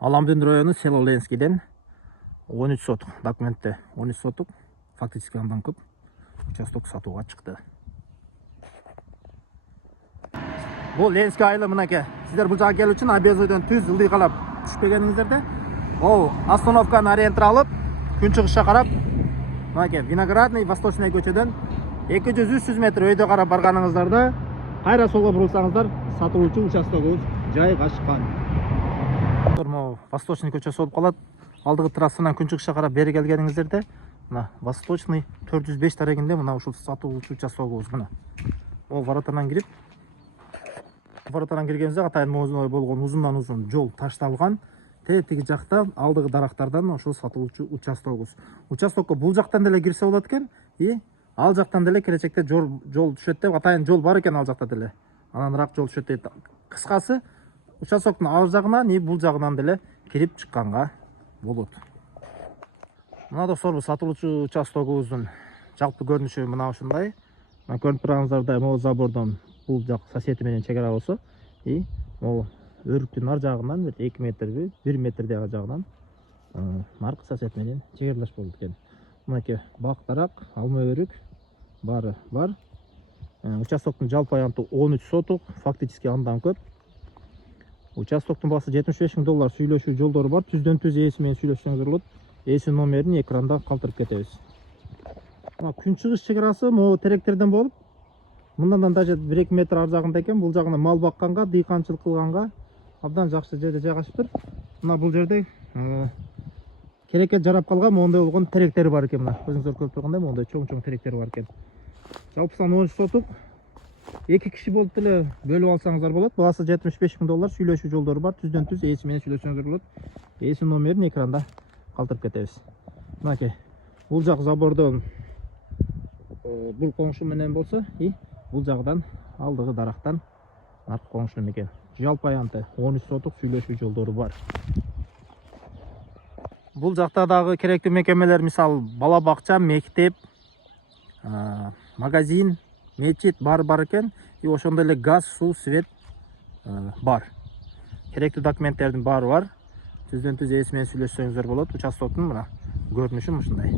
Аламдин району село Ленскийден 13 сотық документте 13 сотық фактически андан көп участок сатууга чыкты. Бул Ленский айылы мынакей. Сиздер бул жака келүү үчүн Абезойдон түз ылдый калап түшпөгениңиздерде, ол остановканы ориентир алып, күн чыгышка карап, мынакей Виноградный Восточный көчөдөн 200-300 метр өйдө карап барганыңыздарда, кайра солго бурулсаңыздар, сатылуучу участогубуз жайгашкан. Восточный көчөсү болуп калат. Алдыгы трассанан күн чыгышка карап бери келгениңиздерде, мына Восточный 405 тарегинде мына ушул сатылуучу участогубуз мына. Ол воротадан кирип, воротадан киргенибизде атайын мозой болгон узундан узун жол ташталган. Тетиги жакта алдыгы дарактардан ошол сатылуучу участогубуз. Участокко бул жактан деле кирсе болот экен, ал жактан деле келечекте жол түшөт деп атайын жол бар экен ал жакта деле. Ананыраак жол түшөт дейт. Кыскасы, участоктун ал жагынан бул жагынан деле кирип чыкканга болот. Мына достор, сатылуучу участогубуздун жалпы көрүнүшү мына ушундай. Мына көрүнүп турганыңыздардай могу забордон бул жак соседи менен чек ара болсо, могу өрүктүн ар жагынан 2 метрби, 1 метрдей ар жагынан наркы сосед менен чегарлаш болот экен. Мынакей бак дарак, алма өрүк баары бар. Участоктун жалпы аянты 13 сотук, фактически андан көп. Участоктун баасы $75,000 сүйлөшүү жолдору бар. Түздөн түз ээси менен сүйлөшсөңүздөр болот. Ээси номерин экранда калтырып кетебиз. Күн чыгыш чек арасы могу теректерден болуп, мындан даже 1-2 метр ар жагында экен. Бул жагына мал бакканга, дыйканчылык кылганга абдан жакшы жерде жайгашыптыр. Мына бул жерде керекке жарап калган моундай болгон теректери бар экен. Мына көзүңүздөр көрүп тургандай моундай чоң-чоң теректери бар экен. Жалпы сан 13 сотук. 2 киши болуп деле бөлүп алсаңыздар болот. Баасы $75,000, сүйлөшүү жолдору бар. Түздөн түз ээси менен сүйлөшсөңүздөр болот. Ээси номерин экранда калтырып кетебиз. Мынакей бул жак забордон бул коңшу менен болсо, бул жагдан алдыгы дарактан наркы коңшу экен. Жалпы аянты 13 сотук сүйлөшүү жолдору бар. Бул жакта дагы керектүү мекемелер, мисалы бала бакча, мектеп, магазин, мечит бар экен. Ошондой эле газ, суу, свет бар. Керектүү документтердин баары бар. Түздөн түз ээси менен сүйлөшсөңүздөр болот. Участоктун мына көрүнүшү ушундай.